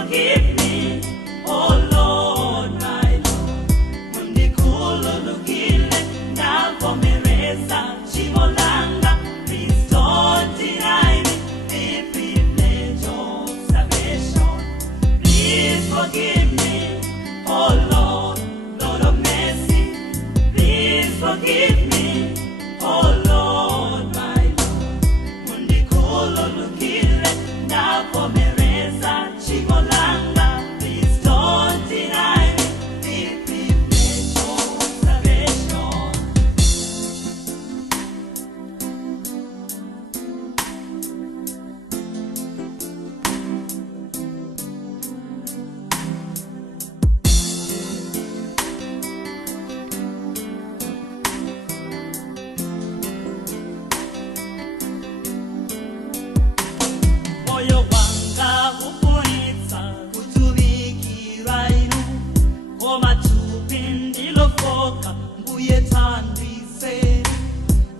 forgive me, oh Lord, my Lord. Mundikhululukile ndavomereza tshimo langa. Please don't deny me the privilege of salvation. Please forgive me, oh Lord, Lord of mercy. Please forgive me, oh Lord, my Lord. Mundikhululukile ndavomereza tshimo langa. Please don't deny me the privilege of salvation. Moyo wanga uponitsa kutumikira inu, koma thupi ndilofoka mbuye thandiseni.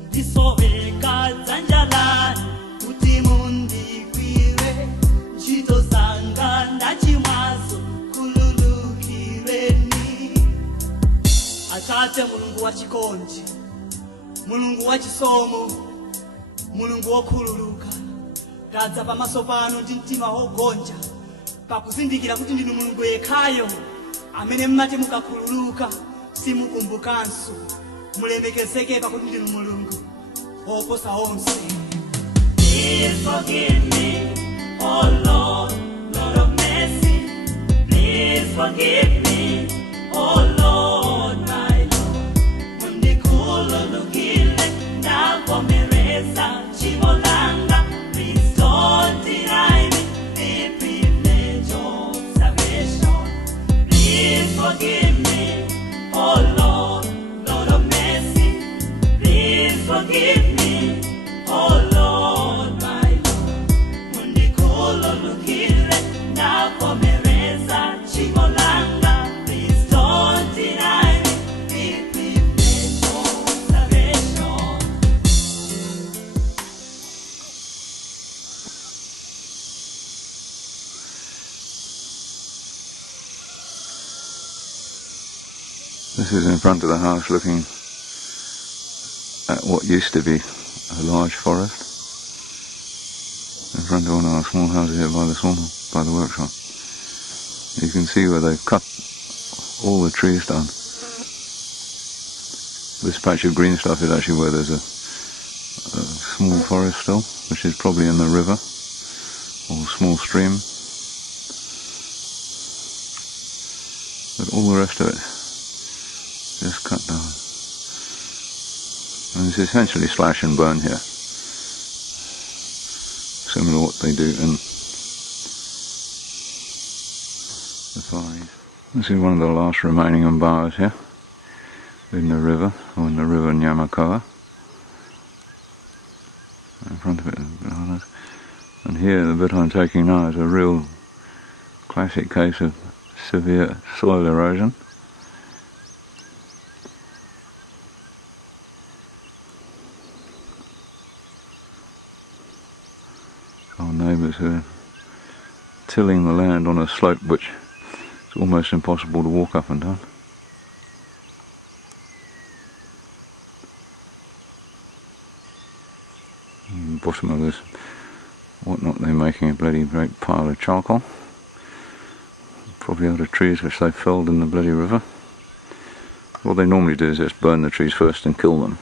Ndisoveka dzanja lanu kuti mundigwire, ntchito zanga ndachimwazo khululukireni. Atate Mulungu wa chikondi, Mulungu wa chisomo, Mulungu wokhululuka, tadza pamaso pano ndi mtima wogonja pakuzindikira kuti ndinu Mulungu yekhayo amene mmati mukakhululuka simukumbukanso. Mulemekezeke pakuti ndinu Mulungu woposa onse. Please forgive me, oh Lord, Lord of mercy. Please forgive me, oh Lord, my Lord. Mundikhululukile ndavomereza tshimo langa. Please don't deny me the privilege of salvation. Please forgive me, oh Lord, Lord of mercy. Please forgive me, oh Lord, my Lord. Mundikhululukile ndavomereza tshimo langa. Please don't deny me the privilege of salvation. This is in front of the house looking at what used to be a large forest. In front of one of our small houses here by the sawmill, by the workshop. You can see where they've cut all the trees down. This patch of green stuff is actually where there's a small forest still, which is probably in the river or small stream. But all the rest of it just cut down. And it's essentially slash and burn here. Similar to what they do in the Far East. This is one of the last remaining umbars here in the river, or in the river Nhamacoa. In front of it is behind us. And here the bit I'm taking now is a real classic case of severe soil erosion. Our neighbours who are tilling the land on a slope which is almost impossible to walk up and down. In the bottom of this whatnot they're making a bloody great pile of charcoal. Probably out of trees which they felled in the bloody river. What they normally do is just burn the trees first and kill them.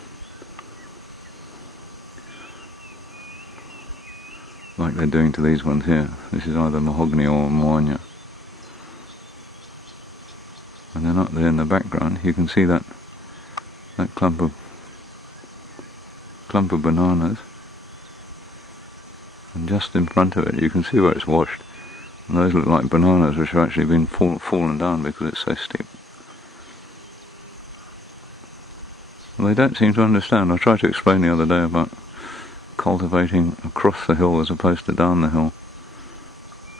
Like they're doing to these ones here. This is either mahogany or moanya. And then up there in the background you can see that clump of bananas. And just in front of it you can see where it's washed. And those look like bananas which have actually been fallen down because it's so steep. And they don't seem to understand. I tried to explain the other day about cultivating across the hill as opposed to down the hill,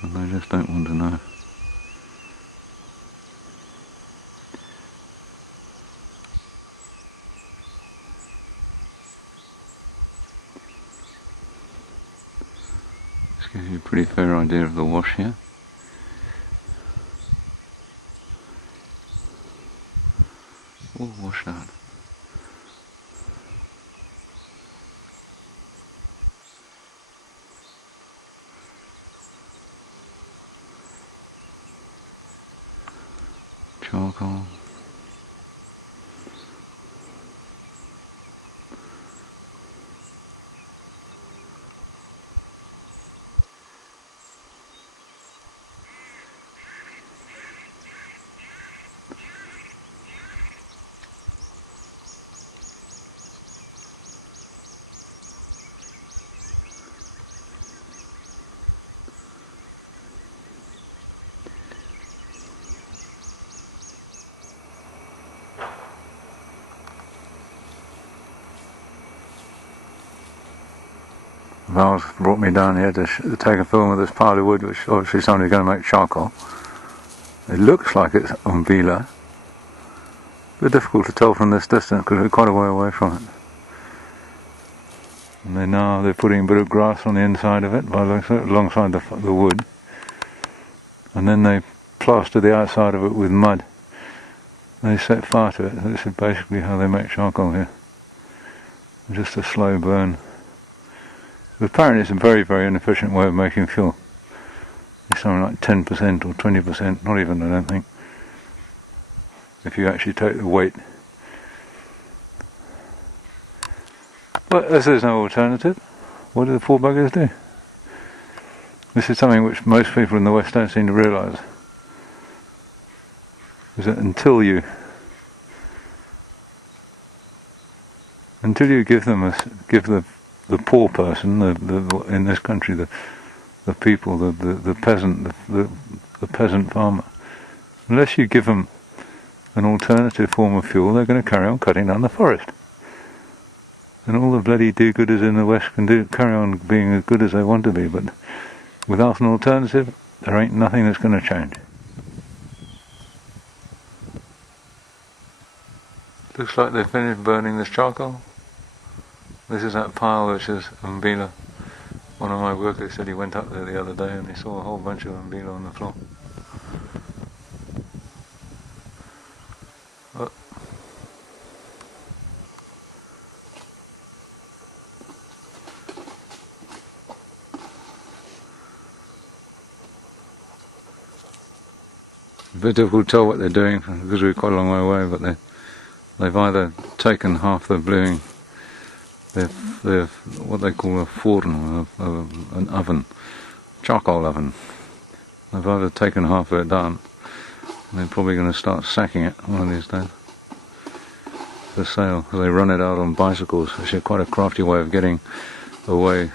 and they just don't want to know. This gives you a pretty fair idea of the wash here. all washed out. Charcoal. Val's brought me down here to take a film of this pile of wood, which obviously somebody's going to make charcoal. It looks like it's umvila. A bit difficult to tell from this distance because we're quite a way away from it. And they're putting a bit of grass on the inside of it, alongside the wood. And then they plaster the outside of it with mud. They set fire to it. This is basically how they make charcoal here. Just a slow burn. But apparently it's a very, very inefficient way of making fuel. It's something like 10% or 20%, not even, I don't think, if you actually take the weight. But as there's no alternative, what do the poor buggers do? This is something which most people in the West don't seem to realise. Is that until you give the poor person, in this country, the people, the peasant, the peasant farmer, unless you give them an alternative form of fuel, they're going to carry on cutting down the forest. And all the bloody do-gooders in the West can carry on being as good as they want to be, but without an alternative, there ain't nothing that's going to change. Looks like they've finished burning this charcoal. This is that pile which is umvila. One of my workers said he went up there the other day and he saw a whole bunch of umvila on the floor. Oh. It's a bit difficult to tell what they're doing because we're quite a long way away, but they've either taken half the blooming. They've what they call a forno, an oven, charcoal oven. They've either taken half of it down, and they're probably going to start sacking it one of these days for sale. They run it out on bicycles, which is quite a crafty way of getting away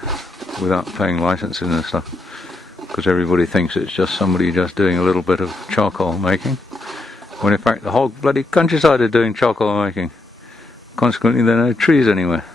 without paying licensing and stuff, because everybody thinks it's just somebody just doing a little bit of charcoal making, when in fact the whole bloody countryside are doing charcoal making. Consequently there are no trees anywhere.